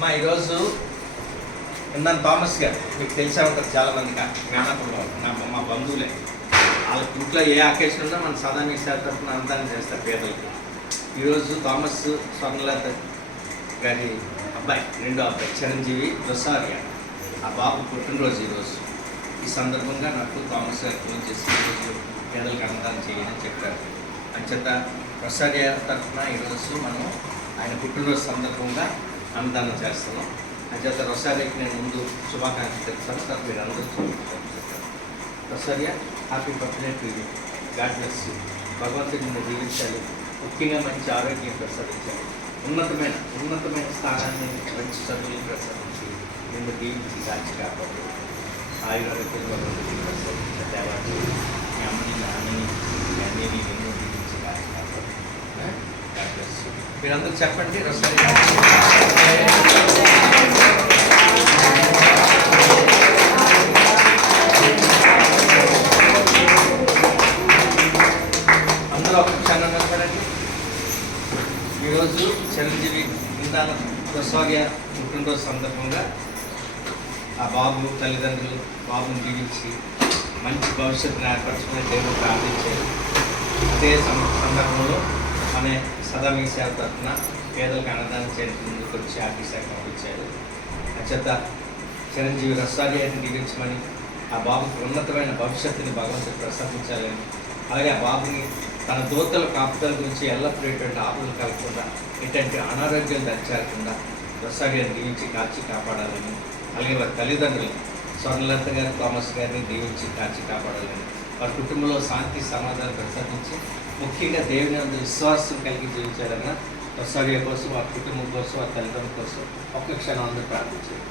అమ్మ ఈరోజు ఇందాక థామస్ గారు మీకు తెలిసే ఉంటుంది చాలామంది జ్ఞానపంలో మా బంధువులే వాళ్ళ ఇంట్లో ఏ అకేషన్ ఉన్నా మన సదాని సార్ తరఫున అందాన్ని చేస్తారు పేదలకి. ఈరోజు థామస్ స్వర్ణలత గారి అబ్బాయి రెండో అబ్బాయి చిరంజీవి రొసారియా ఆ బాబు పుట్టినరోజు ఈరోజు. ఈ సందర్భంగా నాకు థామస్ గారు ఫోన్ చేసి ఈరోజు పేదలకు అన్నదానం చేయాలని చెప్పారు. అంచేత రొసారియా తరఫున ఈరోజు మనం ఆయన పుట్టినరోజు సందర్భంగా అన్నదానం చేస్తున్నాం. అంచేత రొసారియాకి నేను ముందు శుభాకాంక్షలు చెప్తాను. తర్వాత మీరు అందరూ చెప్తారు. Rosaria happy birthday to you. God bless you. భగవంతుడు నిన్ను దీవించాలి, ముఖ్యంగా మంచి ఆరోగ్యం ప్రసాదించాలి, ఉన్నతమైన స్థానాన్ని మంచి చదువులు ప్రసాదించి నిన్ను దీవించి దాచి కాపాడు. ఆయుర్వేద భగవంతుడిని ప్రసాదించే దేవాన్ని మీ అమ్మని నాన్నని మీ అన్నీని నిన్ను దీవించి దాచి కాపాడు. God bless you. మీరందరూ చెప్పండి రొసారియా. అందరూ ఒక క్షణం నిలబడండి. ఈరోజు చిరంజీవి ఇందాన రొసారియా పుట్టినరోజు సందర్భంగా ఆ బాబు తల్లిదండ్రులు బాబుని దీవించి మంచి భవిష్యత్తును ఏర్పరచుకునే దేవుడు ప్రార్థించారు. అదే సందర్భంలో మన సదామీ సేవ తరఫున పేదలకు అన్నదానం చేయడానికి ముందుకు వచ్చి ఆర్థిక శాఖ పంపించారు. అచేత చిరంజీవి రొసారియాని దీవించమని, ఆ బాబుకి ఉన్నతమైన భవిష్యత్తుని భగవంతుడు ప్రసాదించాలని, అలాగే ఆ బాబుని తన దూతల కాపుదల గురించి ఎల్లప్పుడూ ఎటువంటి ఆపదలు కలగకుండా, ఎటువంటి అనారోగ్యాలు దరిచేరకుండా రొసారియాని దీవించి కాచి కాపాడాలని, అలాగే వారి తల్లిదండ్రులు స్వర్ణలత గారు థామస్ గారిని దీవించి కాచి కాపాడాలని, వారి కుటుంబంలో శాంతి సమాధానం ప్రసాదించి ముఖ్యంగా దేవుని అందు విశ్వాసం కలిగి జీవించాలన్న రొసారియా కోసం, వారి కుటుంబం కోసం, వారి తల్లిదండ్రుల కోసం ఒక్క క్షణం అందరూ ప్రార్థించారు.